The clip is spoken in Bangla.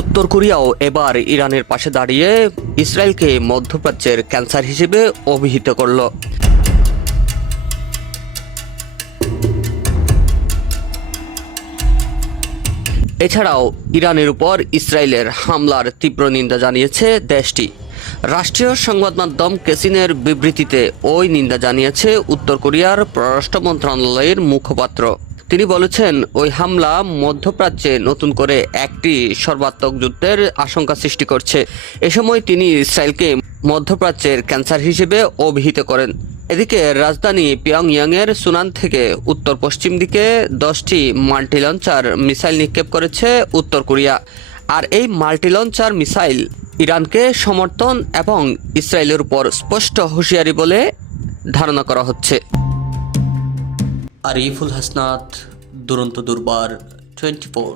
উত্তর কোরিয়াও এবার ইরানের পাশে দাঁড়িয়ে ইসরায়েলকে মধ্যপ্রাচ্যের ক্যান্সার হিসেবে অভিহিত করল। এছাড়াও ইরানের উপর ইসরায়েলের হামলার তীব্র নিন্দা জানিয়েছে দেশটি। রাষ্ট্রীয় সংবাদ মাধ্যম কেসিনের বিবৃতিতে ওই নিন্দা জানিয়েছে উত্তর কোরিয়ার পররাষ্ট্র মন্ত্রণালয়ের মুখপাত্র। তিনি বলেছেন, ওই হামলা মধ্যপ্রাচ্যে নতুন করে একটি সর্বাত্মক যুদ্ধের আশঙ্কা সৃষ্টি করছে। এ সময় তিনি ইসরায়েলকে মধ্যপ্রাচ্যের ক্যান্সার হিসেবে অভিহিত করেন। এদিকে রাজধানী পিয়ংইয়াংয়ের সুনান থেকে উত্তর পশ্চিম দিকে দশটি মাল্টি লঞ্চার মিসাইল নিক্ষেপ করেছে উত্তর কোরিয়া। আর এই মাল্টি লঞ্চার মিসাইল ইরানকে সমর্থন এবং ইসরায়েলের উপর স্পষ্ট হুঁশিয়ারি বলে ধারণা করা হচ্ছে। আরিফুল হাসনাত দুরন্ত দুর্বার টোয়েন্টি ফোর